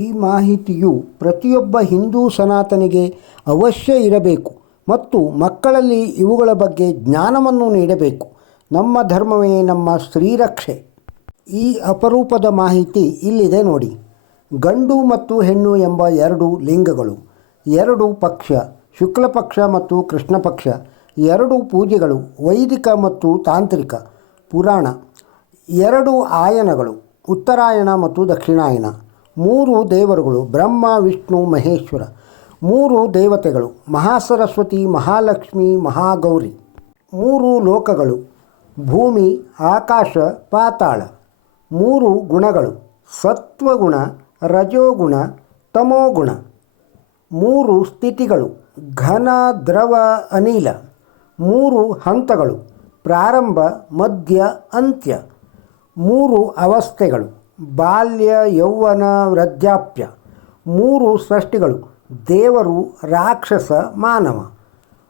ಈ ಮಾಹಿತಿಯು ಪ್ರತಿಯೊಬ್ಬ ಹಿಂದೂ ಸನಾತನಿಗೆ ಅವಶ್ಯ ಇರಬೇಕು ಮತ್ತು ಮಕ್ಕಳಲ್ಲಿ ಇವುಗಳ ಬಗ್ಗೆ ಜ್ಞಾನವನ್ನು ನೀಡಬೇಕು. ನಮ್ಮ ಧರ್ಮವೇ ನಮ್ಮ ಶ್ರೀರಕ್ಷೆ. ಈ ಅಪರೂಪದ ಮಾಹಿತಿ ಇಲ್ಲಿದೆ ನೋಡಿ. ಗಂಡು ಮತ್ತು ಹೆಣ್ಣು ಎಂಬ ಎರಡು ಲಿಂಗಗಳು, ಎರಡು ಪಕ್ಷ, ಶುಕ್ಲ ಪಕ್ಷ ಮತ್ತು ಕೃಷ್ಣ ಪಕ್ಷ, ಎರಡು ಪೂಜೆಗಳು, ವೈದಿಕ ಮತ್ತು ತಾಂತ್ರಿಕ, ಪುರಾಣ, ಎರಡು ಆಯನಗಳು, ಉತ್ತರಾಯಣ ಮತ್ತು ದಕ್ಷಿಣಾಯನ, ಮೂರು ದೇವರುಗಳು ಬ್ರಹ್ಮ ವಿಷ್ಣು ಮಹೇಶ್ವರ, ಮೂರು ದೇವತೆಗಳು ಮಹಾಸರಸ್ವತಿ ಮಹಾಲಕ್ಷ್ಮಿ ಮಹಾಗೌರಿ, ಮೂರು ಲೋಕಗಳು ಭೂಮಿ ಆಕಾಶ ಪಾತಾಳ, ಮೂರು ಗುಣಗಳು ಸತ್ವಗುಣ ರಜೋಗುಣ ತಮೋಗುಣ, ಮೂರು ಸ್ಥಿತಿಗಳು ಘನ ದ್ರವ ಅನಿಲ, ಮೂರು ಹಂತಗಳು ಪ್ರಾರಂಭ ಮಧ್ಯ ಅಂತ್ಯ, ಮೂರು ಅವಸ್ಥೆಗಳು ಬಾಲ್ಯ ಯೌವನ ವೃದ್ಧಾಪ್ಯ, ಮೂರು ಸೃಷ್ಟಿಗಳು ದೇವರು ರಾಕ್ಷಸ ಮಾನವ,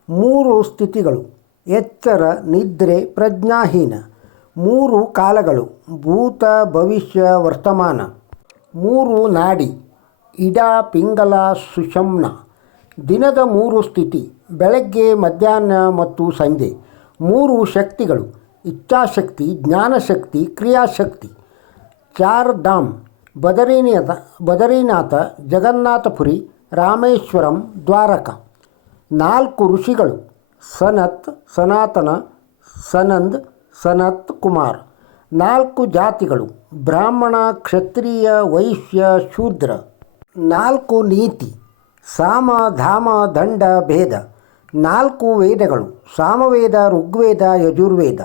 ಮೂರು ಸ್ಥಿತಿಗಳು ಎಚ್ಚರ ನಿದ್ರೆ ಪ್ರಜ್ಞಾಹೀನ, ಮೂರು ಕಾಲಗಳು ಭೂತ ಭವಿಷ್ಯ ವರ್ತಮಾನ, ಮೂರು ನಾಡಿ ಇಡ ಪಿಂಗಲ ಸುಷಮ್ನ, ದಿನದ ಮೂರು ಸ್ಥಿತಿ ಬೆಳಗ್ಗೆ ಮಧ್ಯಾಹ್ನ ಮತ್ತು ಸಂಜೆ, ಮೂರು ಶಕ್ತಿಗಳು ಇಚ್ಛಾಶಕ್ತಿ ಜ್ಞಾನಶಕ್ತಿ ಕ್ರಿಯಾಶಕ್ತಿ, ಚಾರ್ ಧಾಮ್ ಬದರಿನಾಥ ಜಗನ್ನಾಥಪುರಿ ರಾಮೇಶ್ವರಂ ದ್ವಾರಕ, ನಾಲ್ಕು ಋಷಿಗಳು ಸನತ್ ಸನಾತನ ಸನಂದ್ ಸನತ್ ಕುಮಾರ್, ನಾಲ್ಕು ಜಾತಿಗಳು ಬ್ರಾಹ್ಮಣ ಕ್ಷತ್ರಿಯ ವೈಶ್ಯ ಶೂದ್ರ, ನಾಲ್ಕು ನೀತಿ ಸಾಮ ಧಾಮ ದಂಡ ಭೇದ, ನಾಲ್ಕು ವೇದಗಳು ಸಾಮವೇದ ಋಗ್ವೇದ ಯಜುರ್ವೇದ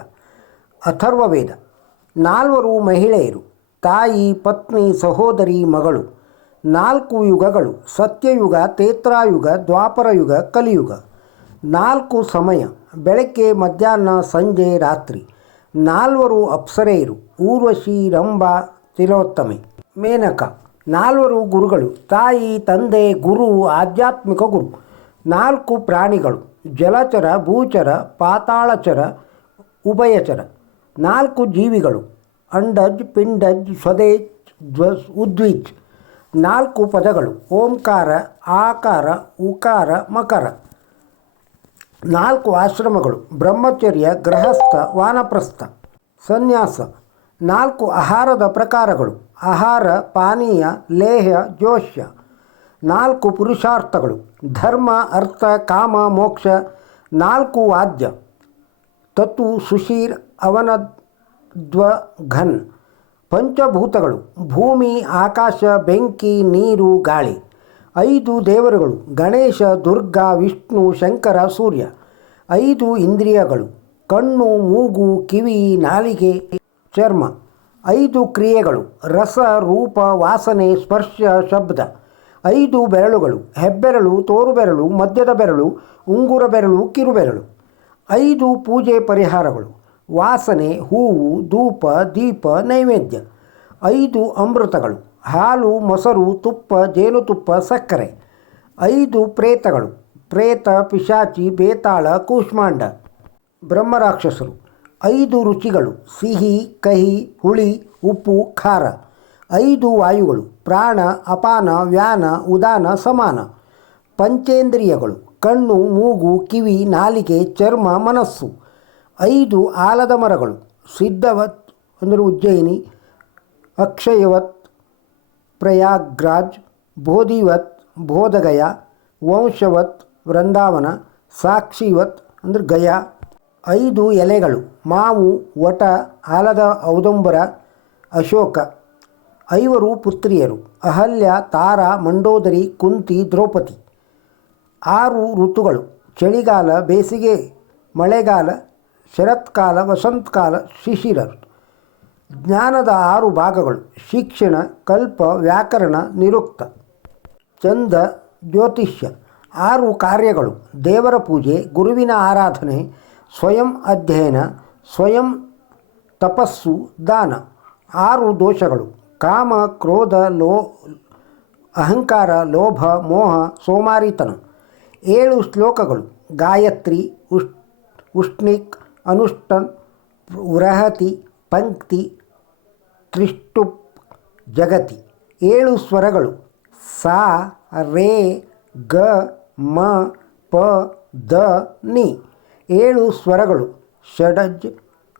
ಅಥರ್ವವೇದ, ನಾಲ್ವರು ಮಹಿಳೆಯರು ತಾಯಿ ಪತ್ನಿ ಸಹೋದರಿ ಮಗಳು, ನಾಲ್ಕು ಯುಗಗಳು ಸತ್ಯಯುಗ ತ್ರೇತಾಯುಗ ದ್ವಾಪರಯುಗ ಕಲಿಯುಗ, ನಾಲ್ಕು ಸಮಯ ಬೆಳಗ್ಗೆ ಮಧ್ಯಾಹ್ನ ಸಂಜೆ ರಾತ್ರಿ, ನಾಲ್ವರು ಅಪ್ಸರೆಯರು ಊರ್ವಶಿ ರಂಭಾ ತಿಲೋತ್ತಮೆ ಮೇನಕ, ನಾಲ್ವರು ಗುರುಗಳು ತಾಯಿ ತಂದೆ ಗುರು ಆಧ್ಯಾತ್ಮಿಕ ಗುರು, ನಾಲ್ಕು ಪ್ರಾಣಿಗಳು ಜಲಚರ ಭೂಚರ ಪಾತಾಳಚರ ಉಭಯಚರ, ನಾಲ್ಕು ಜೀವಿಗಳು ಅಂಡಜ್ ಪಿಂಡಜ್ ಸ್ವದೇಜ್ ಉದ್ವಿಜ್, ನಾಲ್ಕು ಪದಗಳು ಓಂಕಾರ ಆಕಾರ ಉಕಾರ ಮಕರ, ನಾಲ್ಕು ಆಶ್ರಮಗಳು ಬ್ರಹ್ಮಚರ್ಯ ಗೃಹಸ್ಥ ವಾನಪ್ರಸ್ಥ ಸನ್ಯಾಸ, ನಾಲ್ಕು ಆಹಾರದ ಪ್ರಕಾರಗಳು ಆಹಾರ ಪಾನೀಯ ಲೇಹ್ಯ ಜೋಷ್ಯ, ನಾಲ್ಕು ಪುರುಷಾರ್ಥಗಳು ಧರ್ಮ ಅರ್ಥ ಕಾಮ ಮೋಕ್ಷ, ನಾಲ್ಕು ವಾದ್ಯ ತತು ಸುಶೀರ್ ಅವನದ್ವ ಘನ್, ಪಂಚಭೂತಗಳು ಭೂಮಿ ಆಕಾಶ ಬೆಂಕಿ ನೀರು ಗಾಳಿ, ಐದು ದೇವರುಗಳು ಗಣೇಶ ದುರ್ಗಾ ವಿಷ್ಣು ಶಂಕರ ಸೂರ್ಯ, ಐದು ಇಂದ್ರಿಯಗಳು ಕಣ್ಣು ಮೂಗು ಕಿವಿ ನಾಲಿಗೆ ಚರ್ಮ, ಐದು ಕ್ರಿಯೆಗಳು ರಸ ರೂಪ ವಾಸನೆ ಸ್ಪರ್ಶ ಶಬ್ದ, ಐದು ಬೆರಳುಗಳು ಹೆಬ್ಬೆರಳು ತೋರುಬೆರಳು ಮಧ್ಯದ ಬೆರಳು ಉಂಗುರ ಬೆರಳು ಕಿರುಬೆರಳು, ಐದು ಪೂಜೆ ಪರಿಹಾರಗಳು ವಾಸನೆ ಹೂವು ಧೂಪ ದೀಪ ನೈವೇದ್ಯ, ಐದು ಅಮೃತಗಳು ಹಾಲು ಮೊಸರು ತುಪ್ಪ ಜೇನುತುಪ್ಪ ಸಕ್ಕರೆ, ಐದು ಪ್ರೇತಗಳು ಪ್ರೇತ ಪಿಶಾಚಿ ಬೇತಾಳ ಕೂಷ್ಮಾಂಡ ಬ್ರಹ್ಮರಾಕ್ಷಸರು, ಐದು ರುಚಿಗಳು ಸಿಹಿ ಕಹಿ ಹುಳಿ ಉಪ್ಪು ಖಾರ, ಐದು ವಾಯುಗಳು ಪ್ರಾಣ ಅಪಾನ ವ್ಯಾನ ಉದಾನ ಸಮಾನ, ಪಂಚೇಂದ್ರಿಯಗಳು ಕಣ್ಣು ಮೂಗು ಕಿವಿ ನಾಲಿಗೆ ಚರ್ಮ ಮನಸ್ಸು, ಐದು ಆಲದ ಮರಗಳು ಸಿದ್ಧವತ್ ಅಂದರೆ ಉಜ್ಜಯಿನಿ ಅಕ್ಷಯವತ್ ಪ್ರಯಾಗ್ರಾಜ್ ಬೋಧಿವತ್ ಬೋಧಗಯ ವಂಶವತ್ ವೃಂದಾವನ ಸಾಕ್ಷಿವತ್ ಅಂದರೆ ಗಯಾ, ಐದು ಎಲೆಗಳು ಮಾವು ವಟ ಆಲದ ಔದಂಬರ ಅಶೋಕ, ಐವರು ಪುತ್ರಿಯರು ಅಹಲ್ಯ ತಾರ ಮಂಡೋದರಿ ಕುಂತಿ ದ್ರೌಪದಿ, ಆರು ಋತುಗಳು ಚಳಿಗಾಲ ಬೇಸಿಗೆ ಮಳೆಗಾಲ ಶರತ್ಕಾಲ ವಸಂತಕಾಲ ಶಿಶಿರ, ಜ್ಞಾನದ ಆರು ಭಾಗಗಳು ಶಿಕ್ಷಣ ಕಲ್ಪ ವ್ಯಾಕರಣ ನಿರುಕ್ತ, ಚಂದ ಜ್ಯೋತಿಷ್ಯ, ಆರು ಕಾರ್ಯಗಳು ದೇವರ ಪೂಜೆ ಗುರುವಿನ ಆರಾಧನೆ ಸ್ವಯಂ ಅಧ್ಯಯನ ಸ್ವಯಂ ತಪಸ್ಸು ದಾನ, ಆರು ದೋಷಗಳು ಕಾಮ ಕ್ರೋಧ ಅಹಂಕಾರ ಲೋಭ ಮೋಹ ಸೋಮಾರಿತನ, ಏಳು ಶ್ಲೋಕಗಳು ಗಾಯತ್ರಿ ಉಷ್ಣಿಕ್ ಅನುಷ್ಟನ್ ವೃಹತಿ ಪಂಕ್ತಿ ತ್ರಿಷ್ಟುಪ್ ಜಗತಿ, 7 ಸ್ವರಗಳು ಸಾ ರೇ ಗ ಮ ಪ ದ ನಿ. 7 ಸ್ವರಗಳು ಷಡಜ್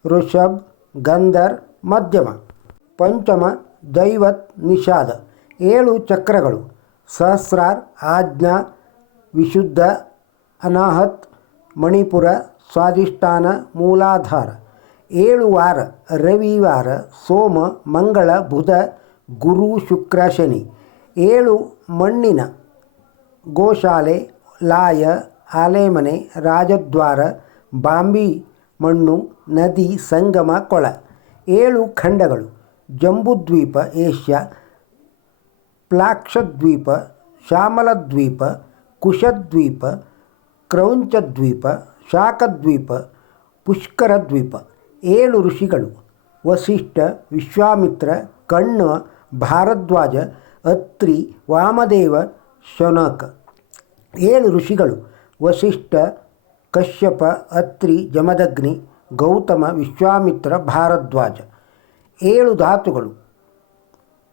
ಋಷಭ್ ಗಂಧರ್ ಮಧ್ಯಮ. ಪಂಚಮ ದೈವತ್ ನಿಷಾದ. 7 ಚಕ್ರಗಳು ಸಹಸ್ರಾರ್ ಆಜ್ಞಾ ವಿಶುದ್ಧ ಅನಾಹತ್ ಮಣಿಪುರ ಸ್ವಾಧಿಷ್ಠಾನ ಮೂಲಾಧಾರ. 7 ವಾರ ರವಿವಾರ ಸೋಮ ಮಂಗಳ ಬುಧ ಗುರು ಶುಕ್ರ ಶನಿ. 7 ಮಣ್ಣಿನ ಗೋಶಾಲೆ ಲಾಯ ಆಲೆಮನೆ ರಾಜದ್ವಾರ ಬಾಂಬಿ ಮಣ್ಣು ನದಿ ಸಂಗಮ ಕೊಳ. 7 ಖಂಡಗಳು ಜಂಬೂದ್ವೀಪ ಏಷ್ಯಾ ಪ್ಲಾಕ್ಷದ್ವೀಪ ಶ್ಯಾಮಲದ್ವೀಪ ಕುಶದ್ವೀಪ ಕ್ರೌಂಚದ್ವೀಪ ಶಾಖದ್ವೀಪ ಪುಷ್ಕರದ್ವೀಪ. 7 ಋಷಿಗಳು ವಸಿಷ್ಠ ವಿಶ್ವಾಮಿತ್ರ ಕಣ್ವ ಭಾರದ್ವಾಜ ಅತ್ರಿ ವಾಮದೇವ ಶೌನಕ. 7 ಋಷಿಗಳು ವಸಿಷ್ಠ ಕಶ್ಯಪ ಅತ್ರಿ ಜಮದಗ್ನಿ ಗೌತಮ ವಿಶ್ವಾಮಿತ್ರ ಭಾರದ್ವಾಜ. 7 ಧಾತುಗಳು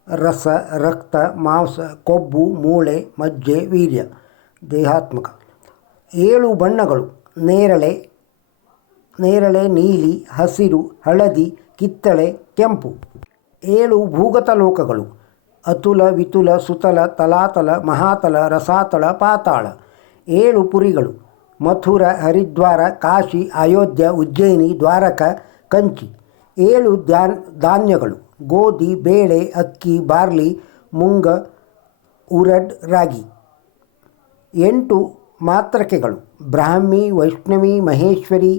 ರಸ ರಕ್ತ ಮಾಂಸ ಕೊಬ್ಬು ಮೂಳೆ ಮಜ್ಜೆ ವೀರ್ಯ ದೇಹಾತ್ಮಕ. 7 ಬಣ್ಣಗಳು ನೇರಳೆ ನೀಲಿ ಹಸಿರು ಹಳದಿ ಕಿತ್ತಳೆ ಕೆಂಪು. 7 ಭೂಗತ ಲೋಕಗಳು ಅತುಲ ವಿತುಲ ಸುತಲ ತಲಾತಲ ಮಹಾತಲ ರಸಾತಳ ಪಾತಾಳ. 7 ಪುರಿಗಳು ಮಥುರ ಹರಿದ್ವಾರ ಕಾಶಿ ಅಯೋಧ್ಯ ಉಜ್ಜಯಿನಿ ದ್ವಾರಕ ಕಂಚಿ. 7 ಧಾನ್ಯಗಳು ಗೋಧಿ ಬೇಳೆ ಅಕ್ಕಿ ಬಾರ್ಲಿ ಮುಂಗ ಉರಡ್ ರಾಗಿ. 8 ಮಾತೃಕೆಗಳು ಬ್ರಾಹ್ಮಿ ವೈಷ್ಣವಿ ಮಹೇಶ್ವರಿ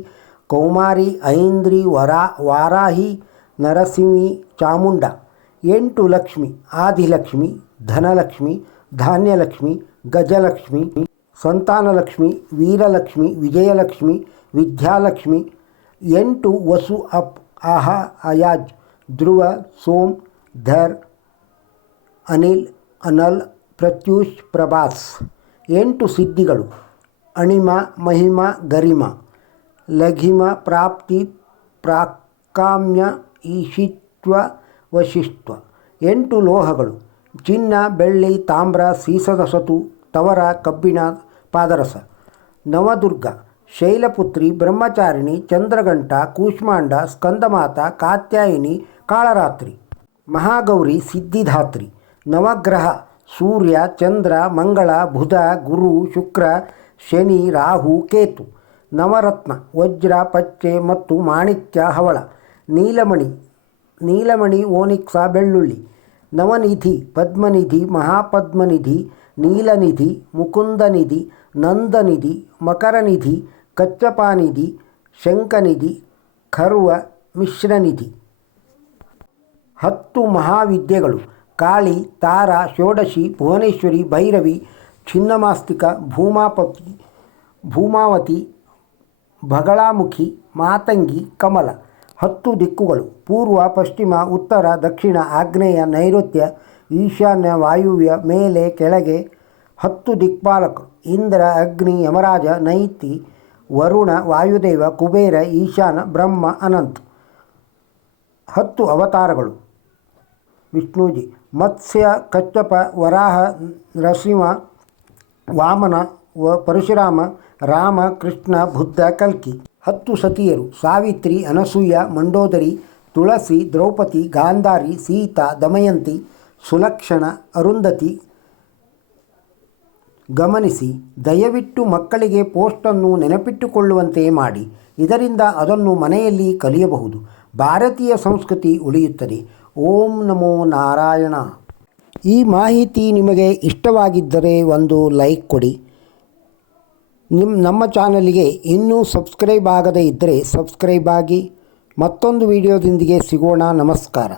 ಕೌಮಾರಿ ಐಂದ್ರಿ ವಾರಾಹಿ ನರಸಿಂಹಿ ಚಾಮುಂಡ. 8 ಲಕ್ಷ್ಮಿ ಆದಿಲಕ್ಷ್ಮಿ ಧನಲಕ್ಷ್ಮಿ ಧಾನ್ಯಲಕ್ಷ್ಮಿ ಗಜಲಕ್ಷ್ಮಿ ಸಂತಾನಲಕ್ಷ್ಮಿ ವೀರಲಕ್ಷ್ಮಿ ವಿಜಯಲಕ್ಷ್ಮಿ ವಿದ್ಯಾಲಕ್ಷ್ಮಿ. 8 ವಸು ಆಹ ಅಯಾಜ್ ಧ್ರುವ ಸೋಮ್ ಧರ್ ಅನಿಲ್ ಅನಲ್ ಪ್ರತ್ಯೂಷ್ ಪ್ರಭಾಸ್. 8 ಸಿದ್ಧಿಗಳು ಅಣಿಮ ಮಹಿಮ ಗರಿಮ ಲಘಿಮ ಪ್ರಾಪ್ತಿ ಪ್ರಾಕಾಮ್ಯ ಈಶಿತ್ವ ವಶಿಷ್ಠ. 8 ಲೋಹಗಳು ಚಿನ್ನ ಬೆಳ್ಳಿ ತಾಮ್ರ ಸೀಸದ ಸತು ತವರ ಕಬ್ಬಿಣ ಪಾದರಸ. ನವದುರ್ಗ ಶೈಲಪುತ್ರಿ ಬ್ರಹ್ಮಚಾರಿಣಿ ಚಂದ್ರಘಂಟ ಕೂಷ್ಮಾಂಡ ಸ್ಕಂದಮಾತ ಕಾತ್ಯಾಯಿನಿ ಕಾಳರಾತ್ರಿ. ಮಹಾಗೌರಿ ಸಿದ್ಧಿಧಾತ್ರಿ. ನವಗ್ರಹ ಸೂರ್ಯ ಚಂದ್ರ ಮಂಗಳ ಬುಧ ಗುರು ಶುಕ್ರ ಶನಿ ರಾಹು ಕೇತು. ನವರತ್ನ ವಜ್ರ ಪಚ್ಚೆ ಮತ್ತು ಮಾಣಿಕ್ಯ ಹವಳ. ನೀಲಮಣಿ ಓನಿಕ್ಸ ಬೆಳ್ಳುಳ್ಳಿ. ನವನಿಧಿ ಪದ್ಮನಿಧಿ ಮಹಾಪದ್ಮನಿಧಿ ನೀಲನಿಧಿ ಮುಕುಂದನಿಧಿ ನಂದನಿಧಿ ಮಕರನಿಧಿ ಕಚ್ಚಪಾನಿಧಿ ಶಂಖನಿಧಿ ಖರ್ವ ಮಿಶ್ರನಿಧಿ. 10 ಮಹಾವಿದ್ಯೆಗಳು ಕಾಳಿ ತಾರಾ ಷೋಡಶಿ ಭುವನೇಶ್ವರಿ ಭೈರವಿ ಛಿನ್ನಮಾಸ್ತಿಕ ಭೂಮಾವತಿ ಬಗಳಾಮುಖಿ ಮಾತಂಗಿ ಕಮಲ. 10 ದಿಕ್ಕುಗಳು ಪೂರ್ವ ಪಶ್ಚಿಮ ಉತ್ತರ ದಕ್ಷಿಣ ಆಗ್ನೇಯ ನೈಋತ್ಯ ಈಶಾನ್ಯ ವಾಯುವ್ಯ ಮೇಲೆ ಕೆಳಗೆ. 10 ದಿಕ್ಪಾಲಕರು ಇಂದ್ರ ಅಗ್ನಿ ಯಮರಾಜ ನೈತಿ ವರುಣ ವಾಯುದೇವ ಕುಬೇರ ಈಶಾನ ಬ್ರಹ್ಮ ಅನಂತ. 10 ಅವತಾರಗಳು ವಿಷ್ಣುಜಿ ಮತ್ಸ್ಯ ಕಚ್ಚಪ ವರಾಹ ನರಸಿಂಹ ವಾಮನ ಪರಶುರಾಮ ರಾಮ ಕೃಷ್ಣ ಬುದ್ಧ ಕಲ್ಕಿ. 10 ಸತಿಯರು ಸಾವಿತ್ರಿ ಅನಸೂಯ ಮಂಡೋದರಿ ತುಳಸಿ ದ್ರೌಪದಿ ಗಾಂಧಾರಿ ಸೀತಾ ದಮಯಂತಿ ಸುಲಕ್ಷಣ ಅರುಂಧತಿ. ಗಮನಿಸಿ, ದಯವಿಟ್ಟು ಮಕ್ಕಳಿಗೆ ಪೋಸ್ಟನ್ನು ನೆನಪಿಟ್ಟುಕೊಳ್ಳುವಂತೆ ಮಾಡಿ. ಇದರಿಂದ ಅದನ್ನು ಮನೆಯಲ್ಲಿ ಕಲಿಯಬಹುದು. ಭಾರತೀಯ ಸಂಸ್ಕೃತಿ ಉಳಿಯುತ್ತದೆ. ಓಂ ನಮೋ ನಾರಾಯಣ. ಈ ಮಾಹಿತಿ ನಿಮಗೆ ಇಷ್ಟವಾಗಿದ್ದರೆ ಒಂದು ಲೈಕ್ ಕೊಡಿ. ನಮ್ಮ ಚಾನಲಿಗೆ ಇನ್ನೂ ಸಬ್ಸ್ಕ್ರೈಬ್ ಆಗದೇ ಇದ್ದರೆ ಸಬ್ಸ್ಕ್ರೈಬ್ ಆಗಿ. ಮತ್ತೊಂದು ವಿಡಿಯೋದೊಂದಿಗೆ ಸಿಗೋಣ. ನಮಸ್ಕಾರ.